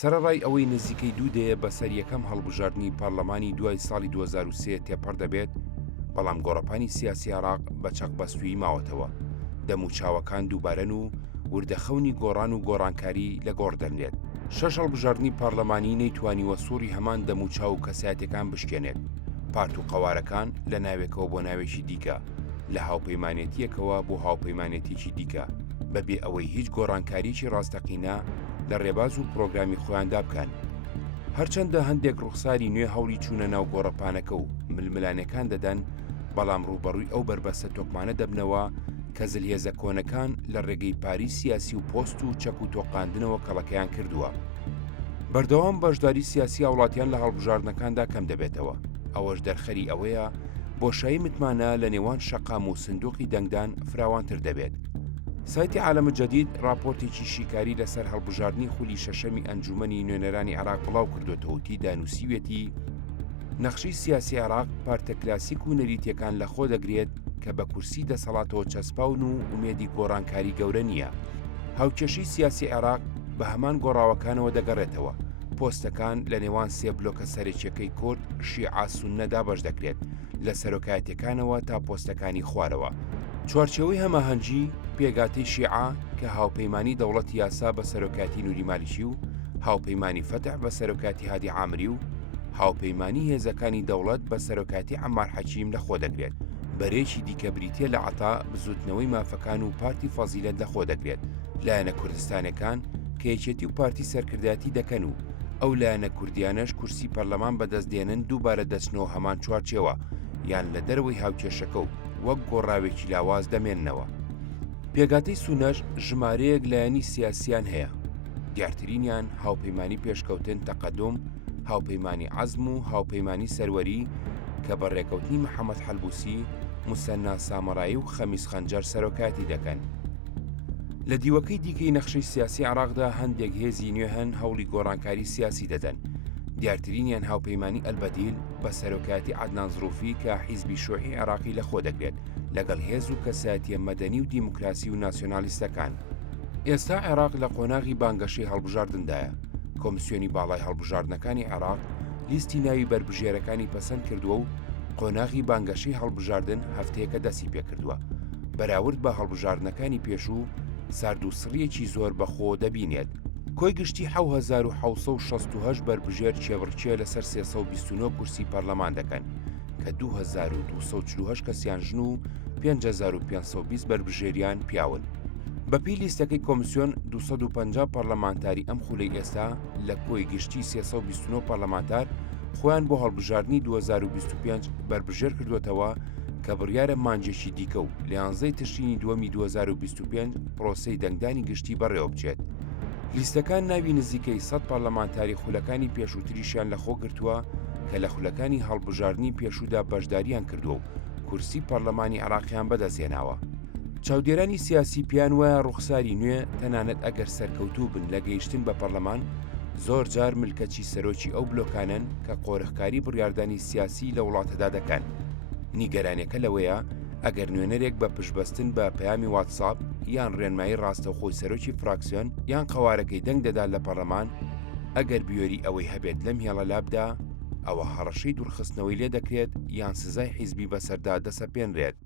سەرەڕای ئەوەی نزیکەی 2 دەیە بەسەر یەکەم هەڵبژاردننی پارلەمانی دوای ساڵی 2023 تێپەڕ دەبێت، بەڵام گۆڕەپانی سیاسی عێراق بە چەقبەستووی ماوەتەوە. دەموچاوەکان دووبارەن و وردەخەونی گۆڕان و گۆڕانکاری لە گۆڕ دەنێت. 6 هەڵبژاردننی پارلەمانی نەیتوانیوە سووری هەمان دەموچاو و کەسایەتەکان بشکێنێت. پارت و قەوارەکان لە ناوێکەوە بۆ ناوێکی دیکە، لە هاوپەیمانێتیەکەوە بۆ هاوپەیمانێتیکی دیکە، بەبێ ئەوەی هیچ گۆڕانکاریی ڕاستەقینە لە ڕێباز و پرۆگرامی خۆیاندا بکەن. هەرچەندە هەندێک ڕوخساری نوێ هەوڵی چوونە ناو گۆڕەپانەکە و ململانەکان دەدەن، بەڵام ڕوبەڕووی ئەو بربەستە تۆکمانە دەبنەوە کە زلهێزە کۆنەکان لە ڕێگەی پاری سیاسی و پۆست و چەک و تۆقاندنەوە کەڵەکەیان کردووە. بەردەوام بەشداری سیاسی وڵاتیان لە هەڵبژاردنەکاندا کەم دەبێتەوە. ئەوەش دەرخەری ئەوەیە بۆشایی متمانە لە نێوان شەقام و سندوقی دەنگدان فراوانتر دەبێت. سایتی عالەمە جەدید راپۆرتێکی شیکاری لەسەر هەڵبژاردننی خولی شەشەمی ئەنجومەنی نوێنەرانی عێراق بڵاو کردوێتەوە و تیدا نووسیوێتی نەخشەی سیاسی عێراق پارتە کلاسیک و نەریتیەکان لە خۆ دەگرێت کە بە کورسی دەسەڵاتەوە چەسپاون و ئومێدی گۆڕانکاری گەورە نییە. هاوکێشەی سیاسی عێراق بە هەمان گۆڕاوەکانەوە دەگەڕێتەوە. پۆستەکان لە نێوان سێ بلۆکە سەرچیەکەی کورد شیعە سوننەدا بەش دەکرێت، لە سەرۆکایەتەکانەوە تا پۆستەکانی خوارەوە. چوارچێوەی هەماهەنگی پێگاتەی شیعە کە هاوپەیمانی دەوڵەتی یاسا بە سەرۆکاتی نوری مالیکی و هاوپەیمانی فتح بە سەرۆکاتی هادی عامری و هاوپەیمانی هێزەکانی دەوڵەت بە سەرۆکاتی عەمار حەکیم لەخۆ دەگرێت. بەرێکی دیکە بریتیە لە عەتا بزوتنەوەی مافەکان و پارتی فەزیلەت لەخۆ دەگرێت. لایەنە کوردستانەکان کە یەکێتی و پارتی سەرکردایەتی دەکەن و ئەو لایەنە کوردیانەش کورسی پەرلەمان بەدەستدێنن دووبارە دەچنەوە هەمان چوارچێوە یان لە دەرەوەی هاوکێشەکە و وەک گۆڕاوێکی لاواز دەمێننەوە. پێگاتەی سونەش ژمارەیەک لایەنی سیاسیان هەیە. دیارترینیان هاوپەیمانی پێشکەوتن تەقەدوم، هاوپەیمانی عەزم و هاوپەیمانی سەروەری کە بە ڕێکەوتنی محەممەد حەلبوسی، موسەنا سامەڕایی و خەمیس خەنجەر سەرۆکاتی دەکەن. لە دیوەکەی دیکەی نەخشەی سیاسی عێراقدا هەندێک هێزی نوێ هەن هەوڵی گۆڕانکاری سیاسی دەدەن. دیارترینیان هاوپەیمانی ئەلبەدیل بە سەرۆکاتی عەدنان زروفی کە حیزبی شۆعی عێراقی لەخۆ دەگرێت لەگەڵ هێز و کەسایەتیە مەدەنی و دیموکراسی و ناسیۆنالیستەکان. ئێستا عێراق لە قۆناغی بانگەشەی هەڵبژاردندایە. کۆمسیۆنی باڵای هەڵبژاردنەکانی عێراق لیستی ناوی بربژێرەکانی پەسەند کردووە و قۆناغی بانگەشەی هەڵبژاردن هەفتەیەکە دەستی پێکردووە. بەراورد بە هەڵبژاردنەکانی پێشوو سارد و سڕیەکی زۆر بەخۆ دەبینێت. کۆی گشتی 1768 بربژێر چێوڕچێ لەسەر 329 کورسی پەرلەمان دەکەن کە 2248 کەسیان ژن و 5520 بربژێریان پیاون. بەپی لیستەکەی کۆمسیۆن 250 پەرلەمانتاری ئەم خولەی ئێستا لە کۆی گشتی 329 پەرلەمانتار خۆیان بۆ هەڵبژاردننی 2025 بربژێر کردوێتەوە کە بڕیارە مانجێکی دیکە و لە 11 تشرینی دووەمی 2025 پرۆسەی دەنگدانی گشتی بەڕێوە بچێت. لیستەکان ناوی نزیکەی 100 پەرلەمانتاری خولەکانی پێشووتریشیان لەخۆ گرتووە کە لە خولەکانی هەڵبژاردننی پێشوودا بەشداریان کردووە و کورسی پەرلەمانی عێراقیان بەدەستهێناوە. چاودێرانی سیاسی پیان وایە ڕوخساری نوێ تەنانەت ئەگەر سەرکەوتوو بن لە گەیشتن بە پەرلەمان زۆر جار ملکەچی سەرۆکی ئەو بلۆکانن کە قۆرخکاری بڕیاردانی سیاسی لە وڵاتەدا دەکەن. نیگەرانەکە لەوەیە ئەگەر نوێنەرێک بە پشبەستن بە پەیامی واتساپ یان ڕێنمایی ڕاستەوخۆی سەرۆکی فراکسیۆن یان قەوارەکەی دەنگ دەدات لە پەرلەمان، ئەگەر بیۆری ئەوەی هەبێت لەم هێڵە لابدا، ئەوە هەڕەشەی دوورخستنەوەی لێ دەکرێت یان سزای حیزبی بەسەردا دەسەپێنرێت.